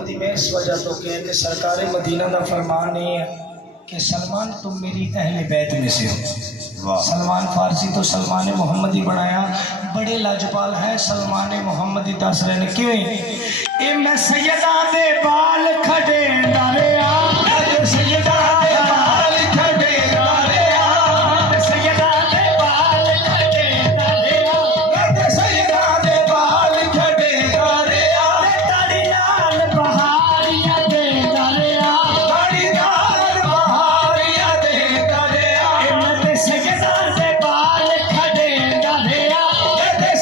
मोहम्मदी में इस वजह तो कह कि सरकार मदीना का फरमान नहीं है कि सलमान तुम मेरी अहले बैत में से हो। सलमान फारसी तो सलमान मोहम्मदी बनाया, बड़े लाजपाल है सलमान मोहम्मदी। दस रहे ने क्यों ए मैं सैयदा दे बाल खड़े नारे आ सैयदा दे बाल खड़े नारे आ सैयदा दे बाल खड़े नारे आ सैयदा दे बाल खड़े नारे आ ताड़ी लाल बहारिया दे नारे आ ताड़ी लाल बहारिया दे नारे आ मैं सैयदा दे बाल खड़े नारे आ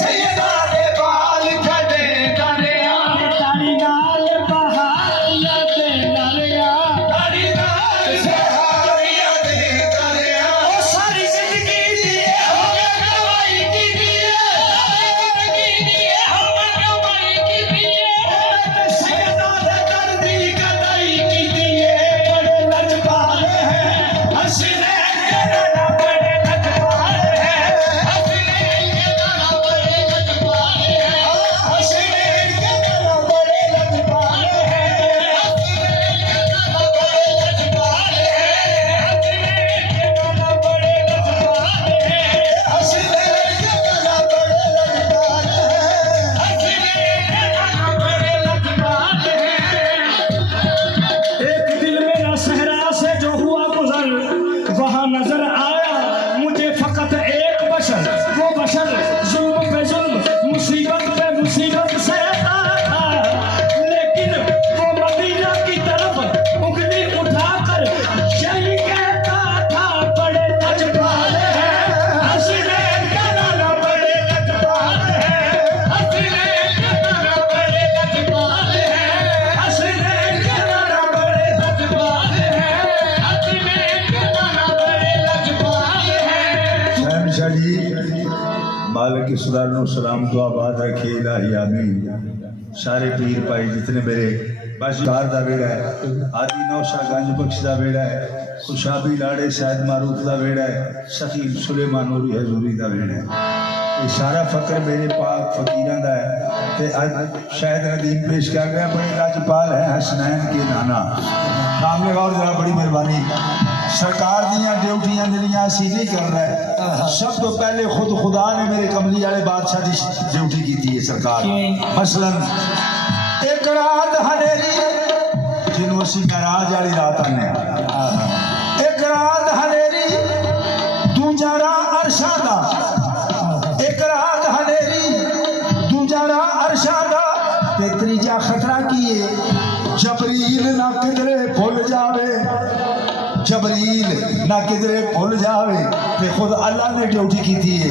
सैयदा दे बाल खड़े नारे आ ताड़ी लाल बहारिया दे नारे आ ताड़ी लाल बहारिया दे नारे आ ओ सारी जिंदगी दिए हो गवाई की दिए हो गवाई की दिए सैयदा दे दर्दी कदाई की दिए बड़े लजपाल है हंसने के ना बड़े लजपाल है हंसने के ना बड़े लजपाल है हंसने के ना बड़े लजपाल है हंसने के ना बड़े लजपाल है हंसने के ना बड़े लजपाल है हंसने के ना बड़े लजपाल है हंसने के ना बड़े लजपाल है। एक दिल मेरा सहरा से जो हुआ गुजर वहाँ नजर आया मुझे फकत एक बशर, वो बशर जुल्म पे जुल्म मुसीबत पे मुसीबत सहता था, लेकिन वो मदीना की तरफ उंगली उठाकर यही कहता था बड़े लजपाल है हंसने का नाना बड़े लजपाल है हंसने का नाना बड़े लजपाल है हंसने का नाना बड़े लजपाल है हंसने का नाना बड़े लजपाल है। शहनशाह जी मालिक की सदारनो सलाम तो आबाद रखे इलाही आमीन। सारे पीर भाई जितने मेरे बाजार का बेड़ा है, आदि नौशा गंज बख्श का बेड़ा है, खुशाबी लाड़े शायद मारूफ का बेड़ा है, सकीम सुलेमानूरी हजूरी का बेड़ा है। ये सारा फकर मेरे पाक फकीर का है ते अज शायद नदीम पेश कर रहे हैं बड़े लाजपाल है हसनैन के नाना। नाम लगाओ जरा, बड़ी मेहरबानी। सरकार दियां ड्यूटियां जड़ियां असी नहीं कर रहे, सब तो पहले खुद खुदा ने मेरे कमली वाले बादशाह की ड्यूटी की है सरकार। मसलन एक रात हनेरी जिन्हों असी महराज वाली रात आने, एक रात हनेरी दूजा राह अरशा दा, एक रात हनेरी दूजा राह अरशा दा ते त्रीजा खतरा की है जबरील ना किधरे भूल जावे, जबरील ना किधरे भूल जावे ते खुद अल्लाह ने ड्यूटी की थी है।